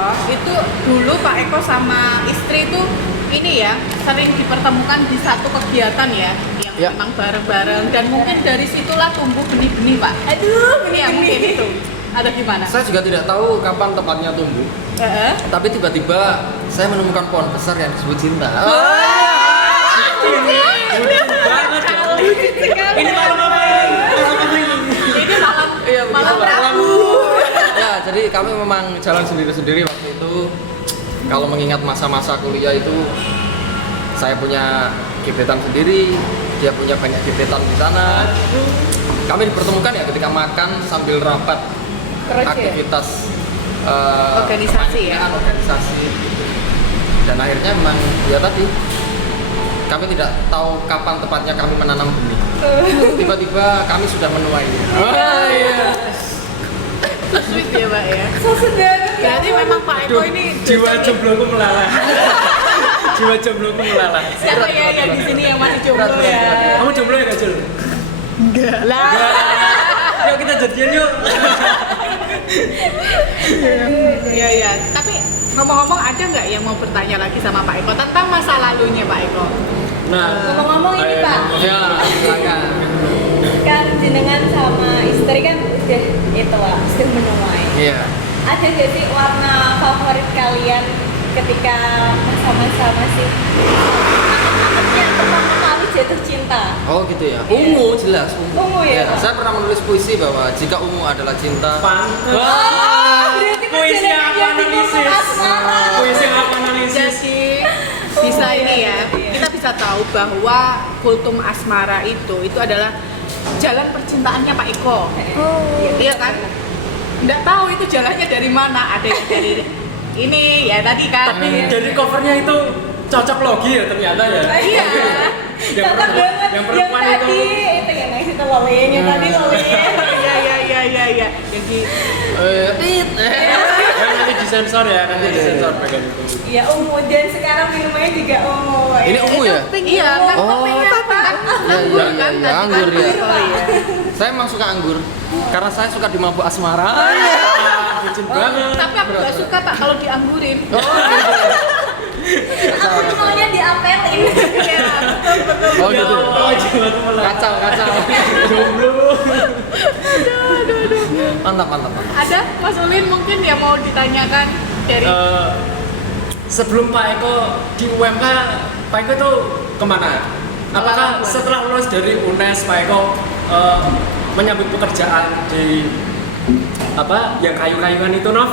Eko, itu dulu Pak Eko sama istri itu ini ya sering dipertemukan di satu kegiatan ya yang Ya. memang bareng-bareng dan mungkin dari situlah tumbuh benih-benih Pak. Aduh, Ya mungkin itu. Ada gimana? Saya juga tidak tahu kapan tepatnya tumbuh. Heeh. Tapi tiba-tiba saya menemukan pohon besar yang disebut cinta. Banget ya. Ini malam apa? Ini malam Iya, malam begitu, Pak. Rabu. Ya, jadi kami memang jalan sendiri-sendiri waktu itu. Kalau mengingat masa-masa kuliah itu, saya punya gebetan sendiri, dia punya banyak gebetan di sana. Kami dipertemukan ya ketika makan sambil rapat Keren ya? aktivitas Organisasi ya? kepanitiaan, organisasi gitu. Dan akhirnya memang ya tadi kami tidak tahu kapan tepatnya kami menanam benih. Tiba-tiba kami sudah menuai. Sweet ya Pak ya. so sederhana. Berarti memang Pak Eko ini Jiwa jombloku melalah. Jiwa jombloku melalah. siapa ya yang di sini yang masih jomblo ya? Kamu jomblo ya, Gajul? Enggak lah. Yuk kita jadian yuk. Iya iya. Tapi ngomong-ngomong ada nggak yang mau bertanya lagi sama Pak Eko tentang masa lalunya Pak Eko? Nah, Ngomong-ngomong ini Pak, Ya, silakan. kan jenengan sama istri kan udah itu Pak, sudah menuai. Iya. Ada gak sih warna favorit kalian ketika masa-masa masih anget-angetnya pertama kali jatuh cinta? Oh gitu ya. Ungu jelas ungu. Ungu ya, Pak? Saya pernah menulis puisi bahwa jika ungu adalah cinta. pantes. Berarti Puisi perjalanan apa yang di analisis? Gunung Asmara. Puisi apa analisis? Jadi bisa Oh, ini iya, ya. iya. Kita bisa tahu bahwa kultum asmara itu adalah jalan percintaannya Pak Eko. Iya kan? Nggak tahu itu jalannya dari mana. Ada yang dari ini ya tadi kan. Tapi dari covernya itu cocok logi ya ternyata ya. Iya. Yang Cocok perempuan, banget. yang perempuan yang itu. tadi itu yang next itu lolin, yang tadi lolin. Iya. Yang di Ya, nanti disensor ya, nanti disensor bagian itu. Iya ungu dan sekarang minumannya juga ungu. Ini ungu ya? Iya, kan Oh, kopinya Pak. Anggur iya, kan? iya, Tadi anggur kan? ya. Oh iya. Saya emang suka anggur karena saya suka di mabuk asmara. Ah, bucin banget. Tapi aku nggak suka Pak kalau dianggurin. Aku maunya diapelin. Iya. Oh gitu. Oh, jiwa tuh melalah. Kacau. Jomblo. Mantap. Ada Mas Ulin mungkin yang mau ditanyakan dari Sebelum Pak Eko di UMK, Pak Eko itu kemana? Apakah setelah lulus dari UNES Pak Eko menyambut pekerjaan di apa yang kayu-kayuan itu Nov?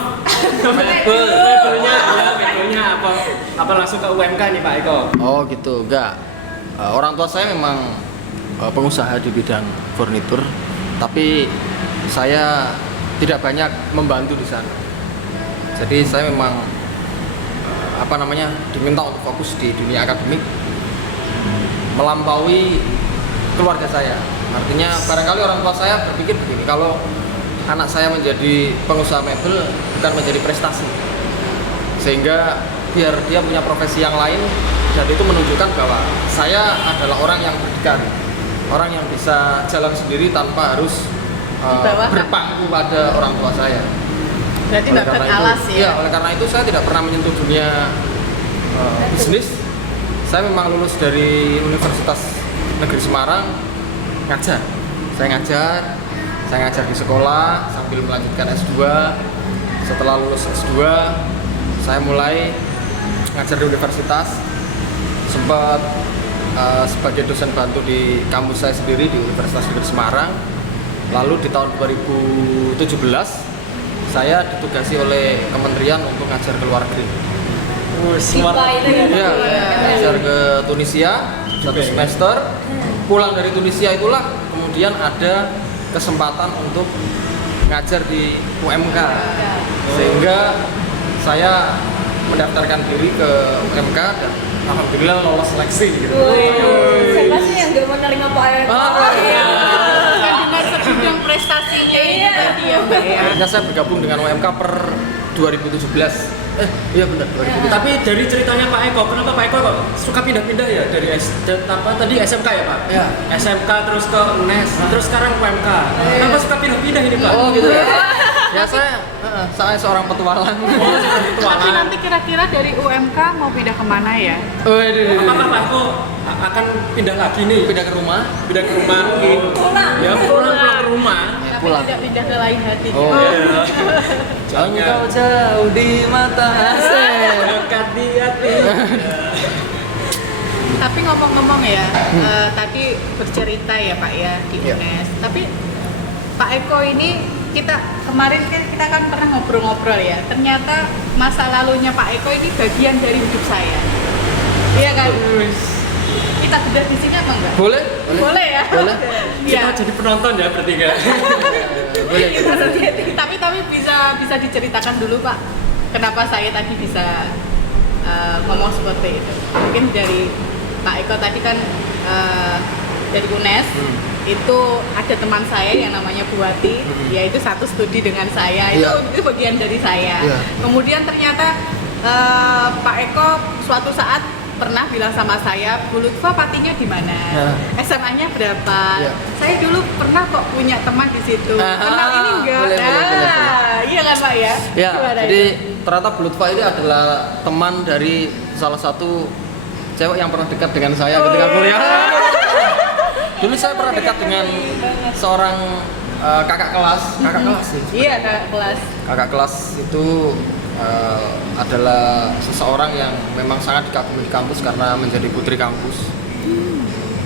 Mebelnya apa langsung ke UMK nih Pak Eko? Oh gitu, enggak. Orang tua saya memang pengusaha di bidang furnitur, tapi saya tidak banyak membantu di sana. Jadi saya memang diminta untuk fokus di dunia akademik, melampaui keluarga saya. Artinya barangkali orang tua saya berpikir begini, kalau anak saya menjadi pengusaha mebel bukan menjadi prestasi, sehingga biar dia punya profesi yang lain, dan itu menunjukkan bahwa saya adalah orang yang berdikari, orang yang bisa jalan sendiri tanpa harus Dibawakan. berpangku pada orang tua saya. berarti Oleh nggak karena beralas itu, ya. oleh karena itu saya tidak pernah menyentuh dunia bisnis. Saya memang lulus dari Universitas Negeri Semarang, ngajar. Saya ngajar di sekolah sambil melanjutkan S2. Setelah lulus S2, saya mulai ngajar di universitas. Sempat sebagai dosen bantu di kampus saya sendiri di Universitas Negeri Semarang. Lalu di tahun 2017 saya ditugasi oleh kementerian untuk ngajar ke luar negeri. Sipa itu ya. Iya, ngajar ke Tunisia 1 semester. Pulang dari Tunisia itulah kemudian ada kesempatan untuk ngajar di UMK. Sehingga saya mendaftarkan diri ke UMK dan alhamdulillah lolos seleksi gitu. Siapa sih yang gak mau nerima Pak Eko? Kan dengan segudang prestasinya ini Iya. tadi ya Mbak ya. Akhirnya saya bergabung dengan UMK per 2017. Iya benar 2017. Tapi dari ceritanya Pak Eko, kenapa Pak Eko kok suka pindah-pindah ya dari tadi SMK ya Pak? Iya. SMK terus ke UNES, terus sekarang UMK. Kenapa suka pindah-pindah ini Pak? Oh gitu ya. Ya saya saya seorang petualang. Tapi nanti kira-kira dari UMK mau pindah kemana ya? Apakah Pak Eko akan pindah lagi nih? Pindah ke rumah? Pindah ke rumah mungkin. Ya pulang ke rumah. Tapi pulang. tidak pindah ke lain hati. Oh, Iya. Engkau jauh di mata asing. Dekat di hati. Tapi ngomong-ngomong ya, tadi bercerita ya Pak ya di Iya. UNES. Tapi Pak Eko ini kemarin kan kita kan pernah ngobrol-ngobrol ya. Ternyata masa lalunya Pak Eko ini bagian dari hidup saya. Iya kan? Kita bedah di sini apa enggak? Boleh? Boleh ya? Boleh. Iya. Kita jadi penonton ya bertiga. Boleh. Tapi bisa diceritakan dulu Pak. Kenapa saya tadi bisa ngomong seperti itu? Mungkin dari Pak Eko tadi kan dari UNES itu ada teman saya yang namanya Bu Wati, yaitu satu studi dengan saya. Iya. Itu bagian dari saya. Iya. Kemudian ternyata Pak Eko suatu saat pernah bilang sama saya, Bu Lutfa patinya di mana? Ya. SMA-nya berapa? Ya. Saya dulu pernah kok punya teman di situ. Kenal ini enggak? Boleh. Iya kan Pak ya? Ya, Gimana jadi itu? ternyata Bu Lutfa ini adalah teman dari salah satu cewek yang pernah dekat dengan saya ketika kuliah. Dulu saya pernah dekat dengan seorang kakak kelas sih. Iya kakak kelas. Kakak kelas itu adalah seseorang yang memang sangat dikagumi di kampus karena menjadi putri kampus.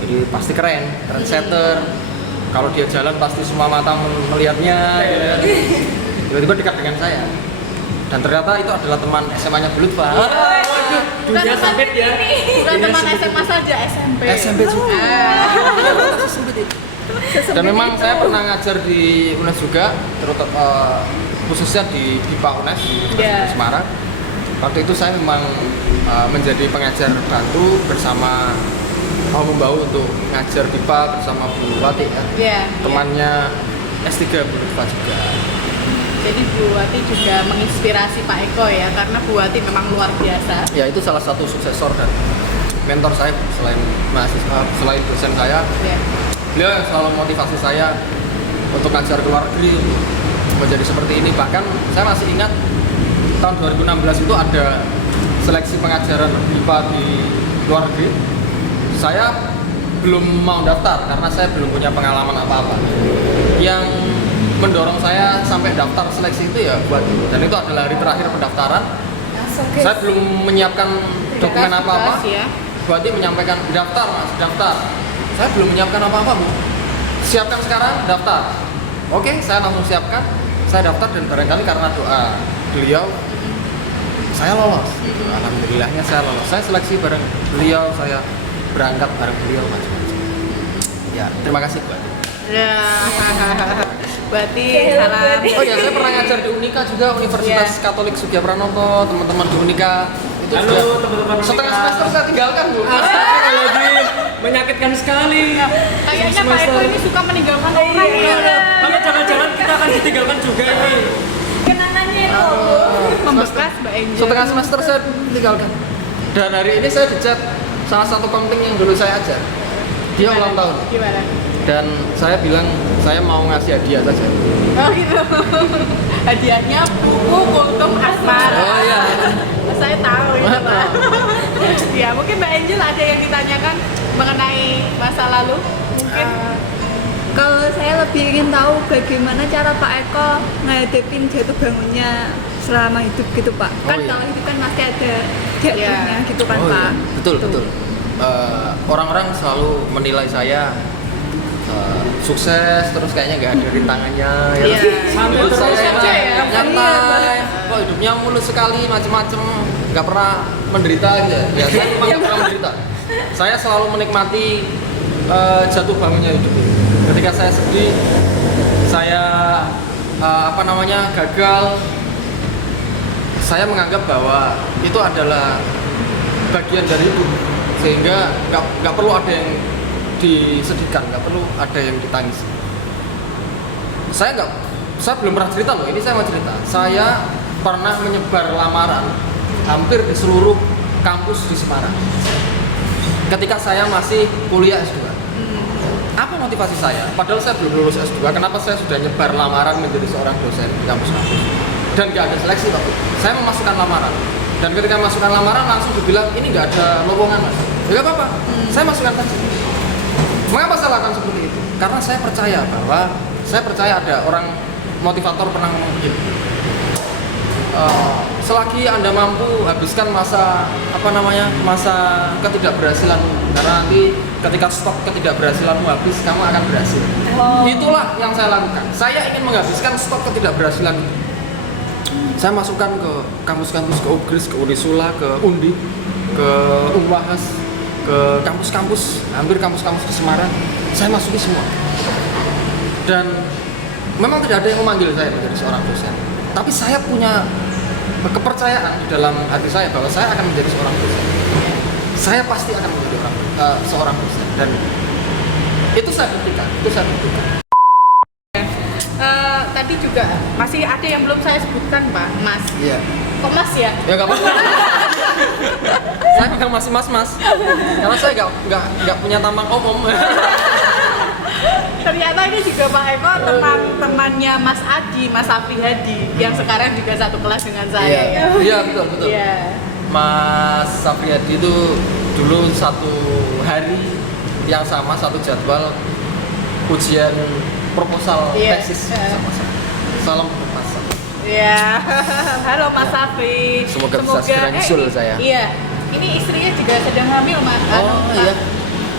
Jadi pasti keren setter. Kalau dia jalan pasti semua mata melihatnya. Tiba-tiba dekat dengan saya. Dan ternyata itu adalah teman SMA-nya Bu Lutfa. Dunia sempit ya. Bukan Dunia teman sempit. SMA saja, SMP. SMP juga. Dan memang saya pernah ngajar di UNES juga, terutama khususnya di DIPA UNES di Iya. Semarang. Waktu itu saya memang menjadi pengajar bantu bersama membawa untuk ngajar DIPA bersama Bu Wati ya. Iya. Temannya S3 Bu Lutfa juga. Jadi Bu Wati juga menginspirasi Pak Eko ya, karena Bu Wati memang luar biasa. Ya itu salah satu suksesor dan mentor saya selain mahasiswa, selain dosen saya. Ya. Beliau yang selalu motivasi saya untuk ngajar ke luar negeri, untuk menjadi seperti ini. Bahkan saya masih ingat tahun 2016 itu ada seleksi pengajaran IPA di luar negeri. Saya belum mau daftar karena saya belum punya pengalaman apa-apa. Yang mendorong saya sampai daftar seleksi itu ya buat itu. Dan itu adalah hari terakhir pendaftaran. Saya belum menyiapkan dokumen apa-apa. Ya. Buati menyampaikan daftar mas, daftar. Saya belum menyiapkan apa-apa bu. Siapkan sekarang, daftar. Oke, saya langsung siapkan. Saya daftar dan barangkali karena doa beliau, saya lolos. Alhamdulillahnya saya lolos. Saya seleksi bareng beliau, saya berangkat bareng beliau macam-macam. Ya, terima kasih buat. Ya. Berarti salam. Oh ya, saya pernah ngajar di Unika juga, Universitas Katolik Sugih Pranoto, teman-teman di Unika. Itu Halo juga teman-teman Unika. setengah semester saya tinggalkan bu. Astagfirullahaladzim, menyakitkan sekali. Kayaknya Pak Eko ini suka meninggalkan orang ya. Kalau jangan-jangan kita akan ditinggalkan juga ini. Kenangannya itu. Membekas Mbak Angel. Setengah semester saya tinggalkan. Dan hari ini saya dicat salah satu komting yang dulu saya ajar. Dia ulang tahun. Gimana? Dan saya bilang saya mau ngasih hadiah saja. Oh gitu. Hadiahnya buku kultum asmara. Oh iya. Saya tahu itu Pak. Ya mungkin Mbak Angel ada yang ditanyakan mengenai masa lalu mungkin. Kalau saya lebih ingin tahu bagaimana cara Pak Eko ngadepin jatuh bangunnya selama hidup gitu Pak. Kan iya. kalau hidup kan masih ada jatuhnya gitu kan Oh Pak. iya. Betul, Gitu. betul. Orang-orang selalu menilai saya sukses terus kayaknya nggak ada rintangannya ya. Iya. Santai Terus terus saya aja ya. nyantai, kok hidupnya mulus sekali macem-macem, nggak pernah menderita aja. Ya saya memang nggak pernah menderita. Saya selalu menikmati jatuh bangunnya hidup. Ketika saya sedih, saya gagal, saya menganggap bahwa itu adalah bagian dari hidup, sehingga nggak perlu ada yang disedihkan, nggak perlu ada yang ditangisi. Saya belum pernah cerita loh, ini saya mau cerita. Saya pernah menyebar lamaran hampir di seluruh kampus di Semarang ketika saya masih kuliah S2. Apa motivasi saya? Padahal saya belum lulus S2, kenapa saya sudah nyebar lamaran menjadi seorang dosen di kampus-kampus? dan nggak ada seleksi waktu itu. Saya memasukkan lamaran, dan ketika masukkan lamaran langsung dibilang ini nggak ada lowongan mas. Ya nggak apa-apa, saya masukkan saja. Mengapa saya lakukan seperti itu? Karena saya percaya ada orang motivator pernah ngomong begini. Selagi Anda mampu habiskan masa ketidakberhasilan, karena nanti ketika stok ketidakberhasilanmu habis, kamu akan berhasil. Itulah yang saya lakukan. Saya ingin menghabiskan stok ketidakberhasilan itu. Saya masukkan ke kampus-kampus, ke UGRIS, ke Unisula, ke Undi, ke Unwahas, ke kampus-kampus, hampir kampus-kampus di Semarang. Saya masuki semua. Dan memang tidak ada yang memanggil saya menjadi seorang dosen. Tapi saya punya kepercayaan di dalam hati saya bahwa saya akan menjadi seorang dosen. Saya pasti akan menjadi seorang dosen, dan itu saya buktikan. Tadi juga masih ada yang belum saya sebutkan Pak, Mas. Iya. Kok Mas ya? Ya nggak apa-apa. Saya memang masih mas, karena saya nggak punya tampang om. Ternyata ini juga Pak Eko teman-temannya Mas Adi, Mas Afri Hadi, yang sekarang juga satu kelas dengan saya ya. Iya betul. Iya. Mas Sapriyadi itu dulu satu hari yang sama, satu jadwal ujian proposal tesis sama-sama. Salam untuk Mas. Iya. Halo Mas Afri. Semoga bisa segera nyusul saya. Iya. Ini istrinya juga sedang hamil Mas. Oh iya.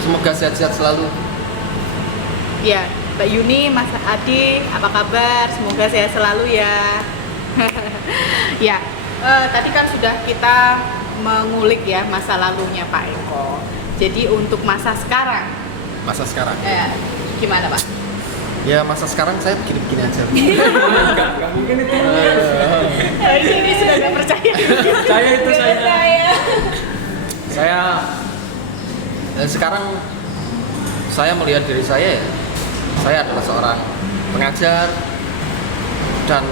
Semoga sehat-sehat selalu. Iya, Mbak Yuni, Mas Adi, apa kabar? Semoga sehat selalu ya. Ya, tadi kan sudah kita mengulik ya masa lalunya Pak Eko. Jadi untuk masa sekarang, gimana Pak? Ya masa sekarang saya begini-begini aja. Nggak mungkin itu. Ini sudah nggak percaya. Saya itu Saya sekarang saya melihat diri saya ya. Saya adalah seorang pengajar, dan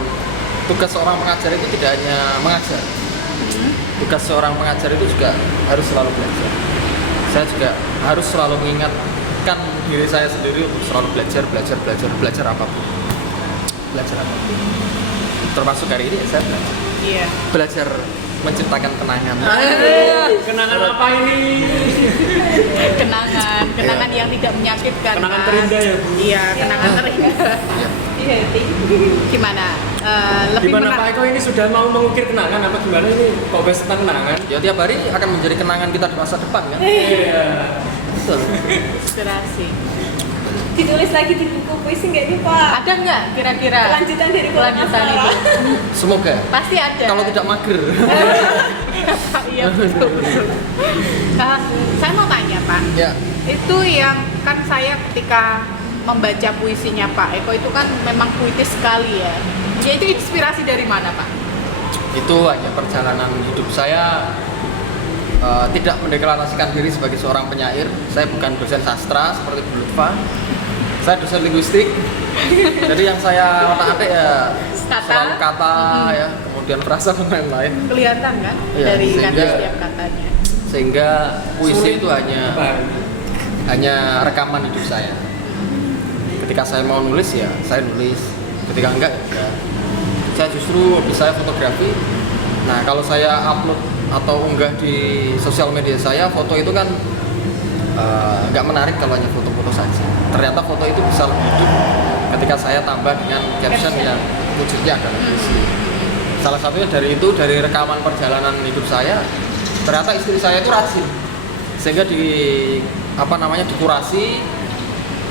tugas seorang pengajar itu tidak hanya mengajar. Tugas seorang pengajar itu juga harus selalu belajar. Saya juga harus selalu mengingatkan diri saya sendiri untuk selalu belajar apapun. Termasuk hari ini saya belajar. Iya. Belajar menciptakan kenangan. Kenangan apa ini? Kenangan yang tidak menyakitkan. Kenangan Mas. terindah ya Bu. Iya, kenangan terindah. Iya. Gimana? Lebih Gimana Pak Eko ini sudah mau mengukir kenangan apa gimana ini? Kok bahas tentang kenangan? Ya tiap hari akan menjadi kenangan kita di masa depan kan. Iya. Betul. Inspirasi. Ditulis lagi di buku puisi nggak nih Pak? Ada nggak kira-kira Kelanjutan dari kelanjutan Pulau itu? Semoga. Pasti ada. Kalau tidak mager. Iya betul. Saya mau tanya Pak. Ya. Itu yang kan saya ketika membaca puisinya Pak Eko itu kan memang puitis sekali ya. Ya itu inspirasi dari mana Pak? Itu hanya perjalanan hidup saya. Tidak mendeklarasikan diri sebagai seorang penyair. Saya bukan dosen sastra seperti Bu Lutfa. Saya dosen linguistik. Jadi yang saya otak-atik ya selalu kata ya, kemudian frasa dan lain-lain. Kelihatan kan Iya, dari sehingga- setiap katanya. Sehingga puisi Sulit. itu hanya rekaman hidup saya. Ketika saya mau nulis ya saya nulis. Ketika enggak ya enggak. Saya justru hobi saya fotografi. Nah kalau saya upload atau unggah di sosial media saya, foto itu kan nggak menarik kalau hanya foto-foto saja. Ternyata foto itu bisa lebih hidup ketika saya tambah dengan caption yang wujudnya adalah puisi. Salah satunya dari rekaman perjalanan hidup saya, ternyata istri saya itu rajin, sehingga dikurasi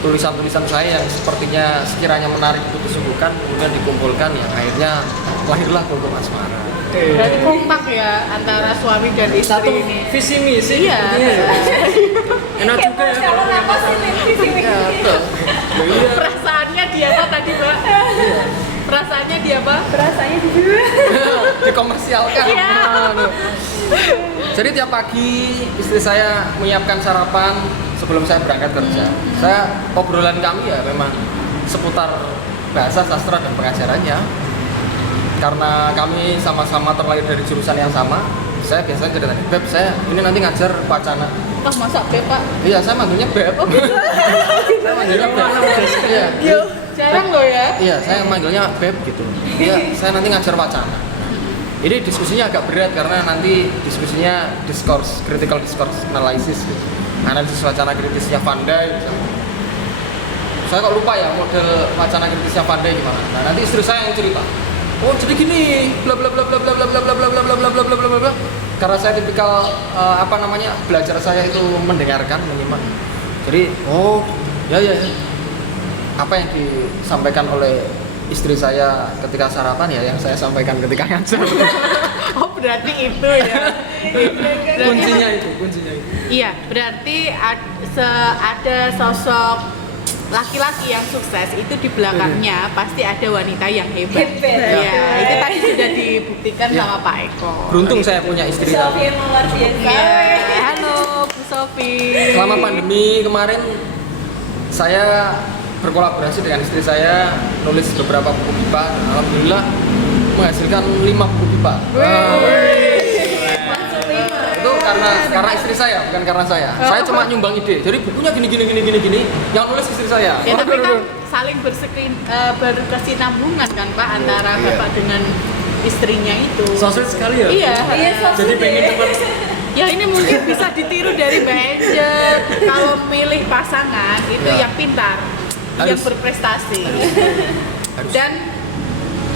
tulisan-tulisan saya yang sepertinya sekiranya menarik itu disuguhkan, kemudian dikumpulkan, yang akhirnya lahirlah Kultum Asmara. Berarti kompak ya antara suami dan istri Satu ini. visi misi. Iya. Enak juga ya kalau punya pasangan. Ya, betul. Iya. Perasaannya dia apa tadi Mbak? Perasaannya dia apa? Perasaannya di dua. Dikomersialkan. Iya. Aduh. Jadi tiap pagi istri saya menyiapkan sarapan sebelum saya berangkat kerja. Obrolan kami ya memang seputar bahasa, sastra, dan pengajarannya. Karena kami sama-sama terlahir dari jurusan yang sama, saya biasanya cerita, Beb, saya ini nanti ngajar wacana. Oh masa Beb Pak? Iya, saya manggilnya Beb. Oh gitu. Saya manggilnya Beb. Iya. Jarang loh ya. Iya, saya manggilnya Beb gitu. Iya, saya nanti ngajar wacana. Ini diskusinya agak berat karena nanti diskusinya critical discourse analysis gitu. Analisis wacana kritisnya Van Dijk. Saya kok lupa ya model wacana kritisnya Van Dijk gimana. Nah, nanti istri saya yang cerita. Oh, jadi gini, bla bla bla bla bla bla bla bla bla bla bla bla bla bla bla bla. Karena saya tipikal belajar saya itu mendengarkan, menyimak. Jadi, oh, ya. Apa yang disampaikan oleh istri saya ketika sarapan ya yang saya sampaikan ketika ngajar. Oh, berarti itu ya. kuncinya itu. Iya, berarti ada sosok laki-laki yang sukses itu di belakangnya pasti ada wanita yang hebat. Iya, itu tadi sudah dibuktikan sama Pak Eko. Beruntung saya punya istri Sofi emang luar biasa. Iya, halo Bu Sofi. Selama pandemi kemarin saya berkolaborasi dengan istri saya nulis beberapa buku pipa. Alhamdulillah menghasilkan 5 buku pipa. Itu karena istri saya, bukan karena saya. Saya cuma nyumbang ide. Jadi bukunya gini yang nulis istri saya. Ya, tapi kan saling berkesinambungan kan Pak antara Bapak dengan istrinya itu. So sweet sekali ya. Iya. Jadi pengen cepet. Ya ini mungkin bisa ditiru dari Mbak Angel. Kalau milih pasangan itu Ya. yang pintar, yang Harus. berprestasi. Dan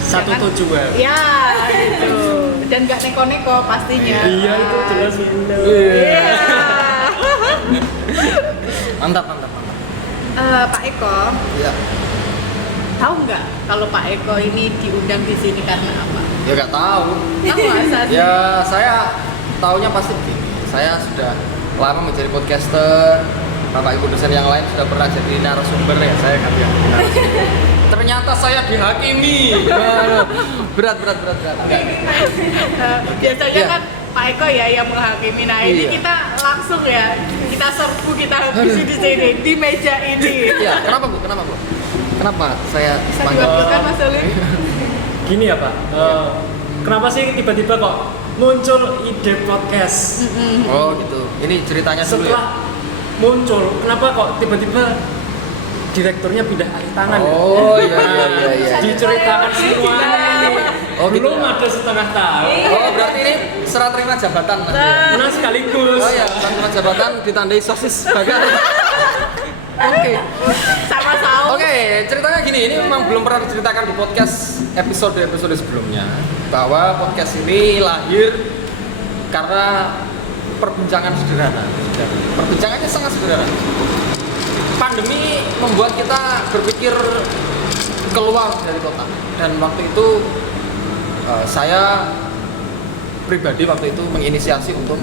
Satu jangan- tujuan. Ya, gitu. Dan nggak neko-neko pastinya. Iya itu jelas. Iya. Mantap. Pak Eko, Ya. tahu nggak kalau Pak Eko ini diundang di sini karena apa? Ya nggak tahu. Tahu masa sih? Ya saya taunya pasti begini. Saya sudah lama menjadi podcaster. Bapak Ibu dosen yang lain sudah pernah jadi narasumber ya, saya kan jadi narasumber. Ternyata saya dihakimi. Berat. Enggak. Biasanya Iya. kan Pak Eko ya yang menghakimi. Nah ini Iya. kita langsung ya, kita serbu, kita habisi di sini, di meja ini. Iya, kenapa Bu? Kenapa saya Bisa manggil? diwakilkan Mas Oli? Gini ya Pak, kenapa sih tiba-tiba kok muncul ide podcast? Oh gitu. Ini ceritanya dulu ya. Setelah muncul, kenapa kok tiba-tiba direkturnya pindah alih tangan? Oh iya. Diceritakan semuanya. Oh, gitu. Belum ada setengah tahun. Oh berarti ini serah terima jabatan nanti. Nah sekaligus. Oh ya, serah terima jabatan ditandai sosis bakar. Oke. Sama saus. Oke, ceritanya gini, ini memang belum pernah diceritakan di podcast episode sebelumnya bahwa podcast ini lahir karena perbincangan sederhana. Perbincangannya sangat sederhana. Pandemi membuat kita berpikir keluar dari kota dan waktu itu saya pribadi waktu itu menginisiasi untuk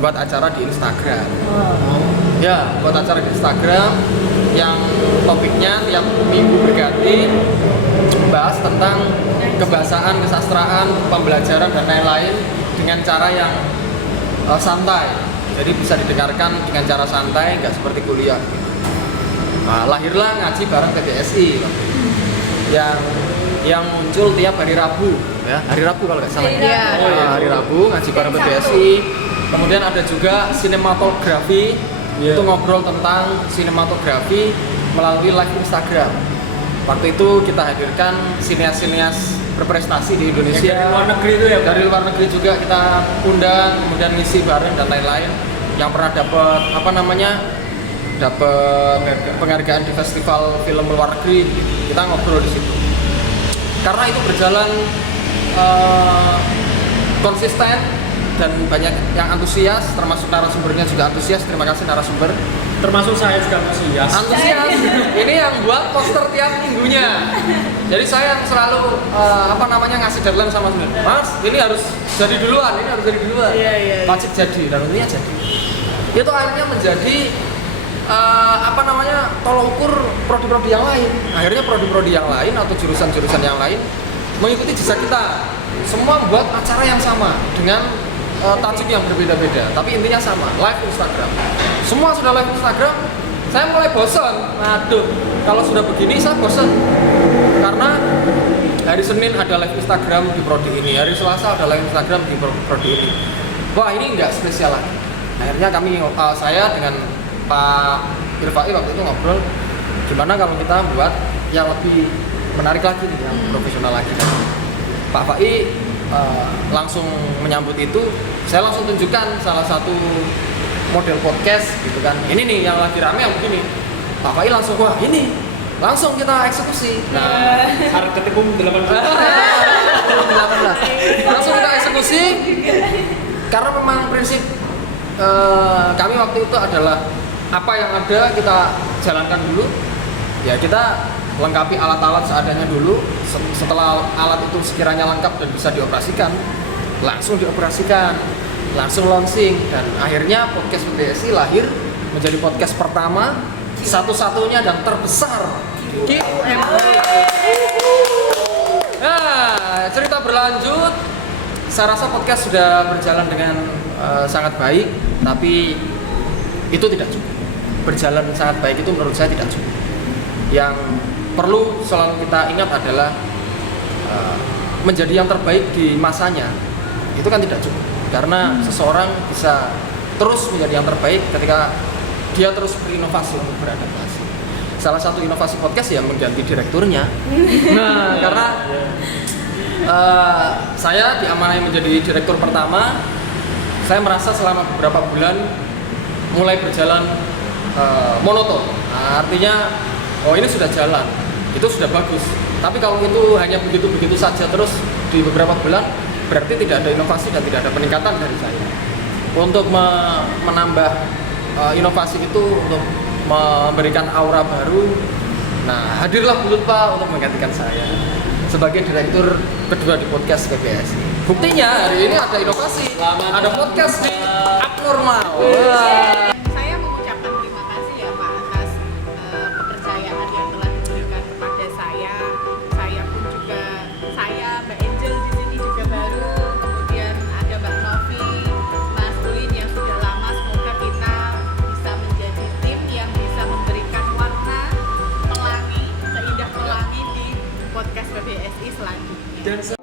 buat acara di Instagram. Ya, buat acara di Instagram yang topiknya tiap minggu berganti, bahas tentang kebahasaan, kesastraan, pembelajaran dan lain-lain dengan cara yang santai. Jadi bisa didengarkan dengan cara santai, nggak seperti kuliah. Nah, lahirlah ngaji bareng PBSI yang muncul tiap hari Rabu, ya hari Rabu kalau nggak salah. Iya. Hari Rabu ngaji bareng PBSI. Kemudian ada juga sinematografi, itu ngobrol tentang sinematografi melalui live Instagram. Waktu itu kita hadirkan sineas-sineas berprestasi di Indonesia. Dari luar negeri itu ya, Pak? Dari luar negeri juga kita undang, kemudian ngisi bareng dan lain-lain. Yang pernah dapat dapat penghargaan di festival film luar negeri, kita ngobrol di situ. Karena itu berjalan konsisten dan banyak yang antusias, termasuk narasumbernya juga antusias. Terima kasih narasumber. Termasuk saya juga antusias. Ini yang buat poster tiap minggunya. Jadi saya selalu ngasih deadline sama sebenarnya. Mas, ini harus jadi duluan, Iya. Wajib jadi, dan tentunya jadi. Itu akhirnya menjadi tolok ukur prodi-prodi yang lain. Akhirnya prodi-prodi yang lain atau jurusan-jurusan yang lain mengikuti jejak kita. Semua membuat acara yang sama dengan tajuk yang berbeda-beda, tapi intinya sama, live Instagram. Semua sudah live Instagram, saya mulai bosan. Aduh, kalau sudah begini saya bosan. Karena hari Senin ada live Instagram di prodi ini, hari Selasa ada live Instagram di prodi ini. Wah, ini nggak spesial lagi. Akhirnya saya dengan Pak Irfai waktu itu ngobrol, gimana kalau kita buat yang lebih menarik lagi nih, yang profesional lagi. Pak Fai langsung menyambut itu, saya langsung tunjukkan salah satu model podcast gitu kan. Ini nih yang lagi rame yang begini. Pak Fai langsung, wah ini langsung kita eksekusi. Nah, Arketipum 18. langsung kita eksekusi karena memang prinsip kami waktu itu adalah apa yang ada kita jalankan dulu. Ya kita lengkapi alat-alat seadanya dulu. Setelah alat itu sekiranya lengkap dan bisa dioperasikan, langsung dioperasikan, langsung launching, dan akhirnya podcast BSI lahir menjadi podcast pertama, satu-satunya dan terbesar di UMY. Nah, cerita berlanjut, saya rasa podcast sudah berjalan dengan sangat baik, tapi itu tidak cukup. Berjalan sangat baik itu menurut saya tidak cukup. Yang perlu selalu kita ingat adalah menjadi yang terbaik di masanya. Itu kan tidak cukup, karena seseorang bisa terus menjadi yang terbaik ketika dia terus berinovasi untuk beradaptasi. Salah satu inovasi podcast ya mengganti direkturnya. Nah, karena saya diamanai menjadi direktur pertama, saya merasa selama beberapa bulan mulai berjalan monoton. Nah, artinya, oh ini sudah jalan, itu sudah bagus. Tapi kalau itu hanya begitu-begitu saja terus di beberapa bulan, berarti tidak ada inovasi dan tidak ada peningkatan dari saya. Untuk menambah inovasi itu, untuk memberikan aura baru, nah hadirlah Bu Lutfa untuk menggantikan saya sebagai direktur kedua di podcast PBSI. Buktinya hari ini ada inovasi, ada podcast di Abnormal. Wah. Saya mengucapkan terima kasih ya Pak atas kepercayaan yang telah diberikan kepada saya. Saya pun juga, Mbak Angel di sini juga baru, kemudian ada Mbak Novi, Mas Ulin yang sudah lama. Semoga kita bisa menjadi tim yang bisa memberikan warna pelangi, seindah pelangi di podcast PBSI selanjutnya. Dan